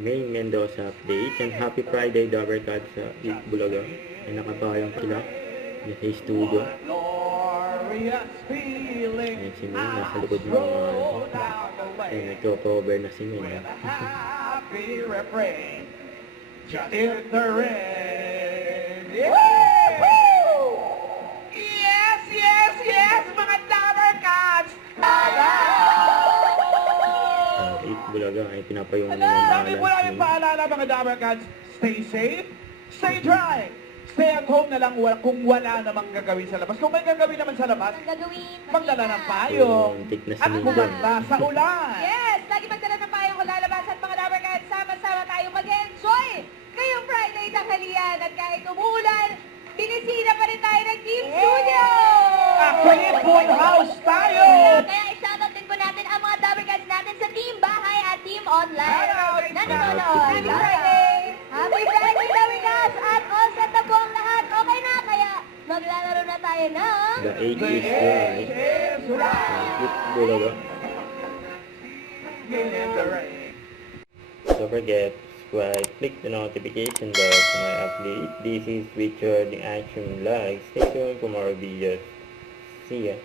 May Mendoza update and happy Friday Dabber Cats sa Bulaga. Ay nakabayang sila sa studio. Ayan si May, nasa likod ng ay nagko-cover na si May. Yes, mga Dabber Cats! Bulaga ay pinapayungan ng mga Sabi po namin paalala mga Dabber Cats, stay safe, stay dry, stay at home na lang kung wala namang gagawin sa labas. Kung may gagawin naman sa labas, magdala ng payong at bumanda sa ulan. Yes, lagi magdala ng payong kung lalabas at mga Dabber Cats, sama-sama tayo mag-enjoy ngayong Friday tanghalian at kahit umuulan, binisita pa rin tayo ng Team Studio! Actually, full house tayo! Kaya i-shoutout din po natin ang mga Dabber Cats natin sa Team Bahay at Team Online na nanonood. Happy Friday! Happy Friday, Dabber Cats! At all set na po ang lahat. Okay na, kaya maglalaro na tayo ng... The 8 is right. Bulaga. Don't forget, subscribe, click the notification bell for my update. This is Richard the Action Live. Stay tuned for more videos. See ya.